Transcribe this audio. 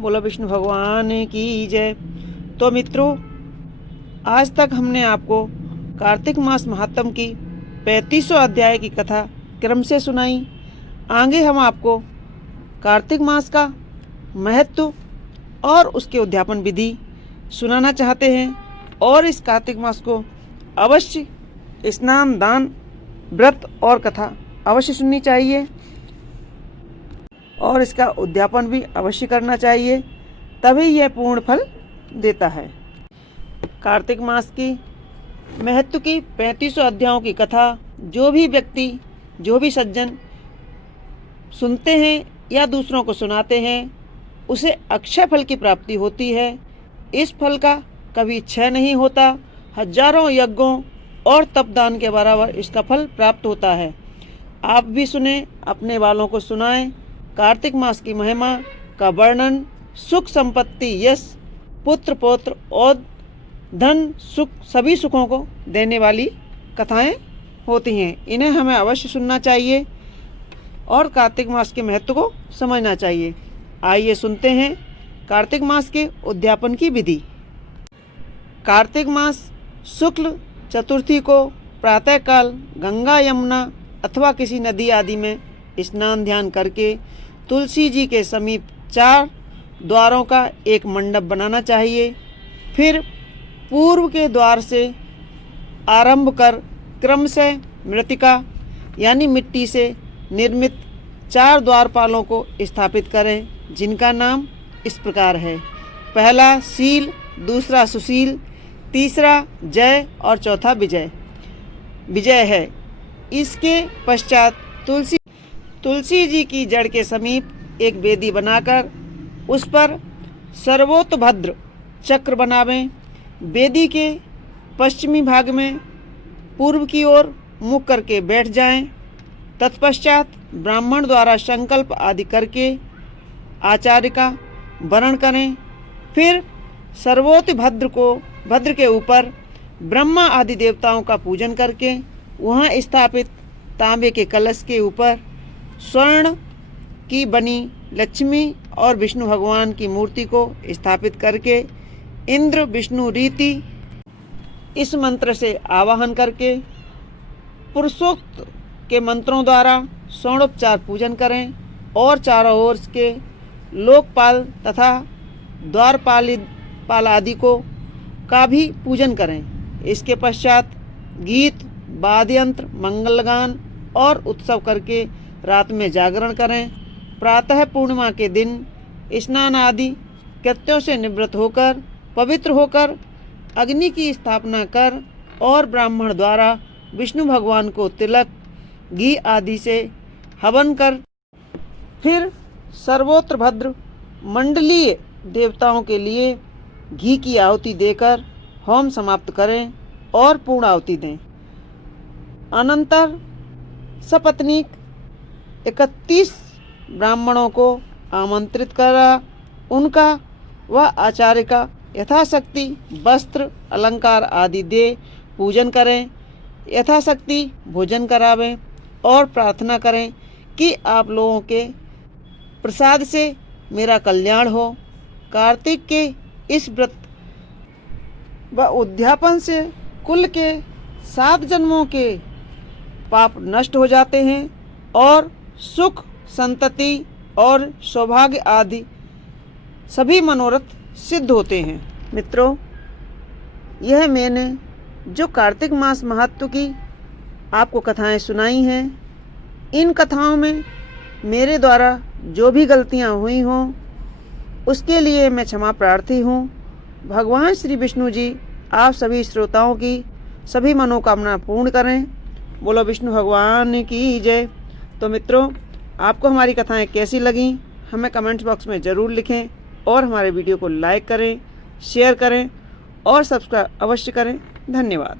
बोलो विष्णु भगवान की जय। तो मित्रों, आज तक हमने आपको कार्तिक मास महात्म की 35वां अध्याय की कथा क्रम से सुनाई। आगे हम आपको कार्तिक मास का महत्व और उसके उद्यापन विधि सुनाना चाहते हैं और इस कार्तिक मास को अवश्य स्नान, दान, व्रत और कथा अवश्य सुननी चाहिए और इसका उद्यापन भी अवश्य करना चाहिए, तभी यह पूर्ण फल देता है। कार्तिक मास की महत्व की 35 अध्यायों की कथा जो भी व्यक्ति, जो भी सज्जन सुनते हैं या दूसरों को सुनाते हैं, उसे अक्षय फल की प्राप्ति होती है। इस फल का कभी क्षय नहीं होता। हजारों यज्ञों और तपदान के बराबर इसका फल प्राप्त होता है। आप भी सुने, अपने वालों को सुनाएं। कार्तिक मास की महिमा का वर्णन सुख, संपत्ति, यश, पुत्र, पौत्र और धन, सुख, सभी सुखों को देने वाली कथाएं होती हैं। इन्हें हमें अवश्य सुनना चाहिए और कार्तिक मास के महत्व को समझना चाहिए। आइए सुनते हैं कार्तिक मास के उद्यापन की विधि। कार्तिक मास शुक्ल चतुर्थी को प्रातःकाल गंगा, यमुना अथवा किसी नदी आदि में स्नान ध्यान करके तुलसी जी के समीप 4 द्वारों का एक मंडप बनाना चाहिए। फिर पूर्व के द्वार से आरंभ कर क्रम से मृतिका यानी मिट्टी से निर्मित 4 द्वारपालों को स्थापित करें, जिनका नाम इस प्रकार है। पहला शील, दूसरा सुशील, तीसरा जय और चौथा विजय है। इसके पश्चात तुलसी जी की जड़ के समीप एक वेदी बनाकर उस पर सर्वोतभद्र चक्र बनावें। वेदी के पश्चिमी भाग में पूर्व की ओर मुख करके बैठ जाएं। तत्पश्चात ब्राह्मण द्वारा संकल्प आदि करके आचार्य का वरण करें। फिर भद्र के ऊपर ब्रह्मा आदि देवताओं का पूजन करके वहां स्थापित तांबे के कलश के ऊपर स्वर्ण की बनी लक्ष्मी और विष्णु भगवान की मूर्ति को स्थापित करके इंद्र विष्णु रीति इस मंत्र से आवाहन करके पुरुषोक्त के मंत्रों द्वारा षोडोपचार पूजन करें और चारों ओर के लोकपाल तथा द्वारपाल आदि को का भी पूजन करें। इसके पश्चात गीत, वाद्य यंत्र, मंगलगान और उत्सव करके रात में जागरण करें। प्रातः पूर्णिमा के दिन स्नान आदि कृत्यों से निवृत्त होकर पवित्र होकर अग्नि की स्थापना कर और ब्राह्मण द्वारा विष्णु भगवान को तिलक, घी आदि से हवन कर फिर सर्वोत्र भद्र मंडलीय देवताओं के लिए घी की आहुति देकर होम समाप्त करें और पूर्ण आहुति दें। अनंतर सपत्नीक 31 ब्राह्मणों को आमंत्रित करा। उनका व आचार्य का यथाशक्ति वस्त्र, अलंकार आदि दे पूजन करें। यथाशक्ति भोजन करावें और प्रार्थना करें कि आप लोगों के प्रसाद से मेरा कल्याण हो। कार्तिक के इस व्रत व उद्यापन से कुल के 7 जन्मों के पाप नष्ट हो जाते हैं और सुख, संतति और सौभाग्य आदि सभी मनोरथ सिद्ध होते हैं। मित्रों, यह मैंने जो कार्तिक मास महत्व की आपको कथाएं सुनाई हैं, इन कथाओं में मेरे द्वारा जो भी गलतियां हुई हों उसके लिए मैं क्षमा प्रार्थी हूँ। भगवान श्री विष्णु जी आप सभी श्रोताओं की सभी मनोकामना पूर्ण करें। बोलो विष्णु भगवान की जय। तो मित्रों, आपको हमारी कथाएं कैसी लगीं हमें कमेंट्स बॉक्स में ज़रूर लिखें और हमारे वीडियो को लाइक करें, शेयर करें और सब्सक्राइब अवश्य करें। धन्यवाद।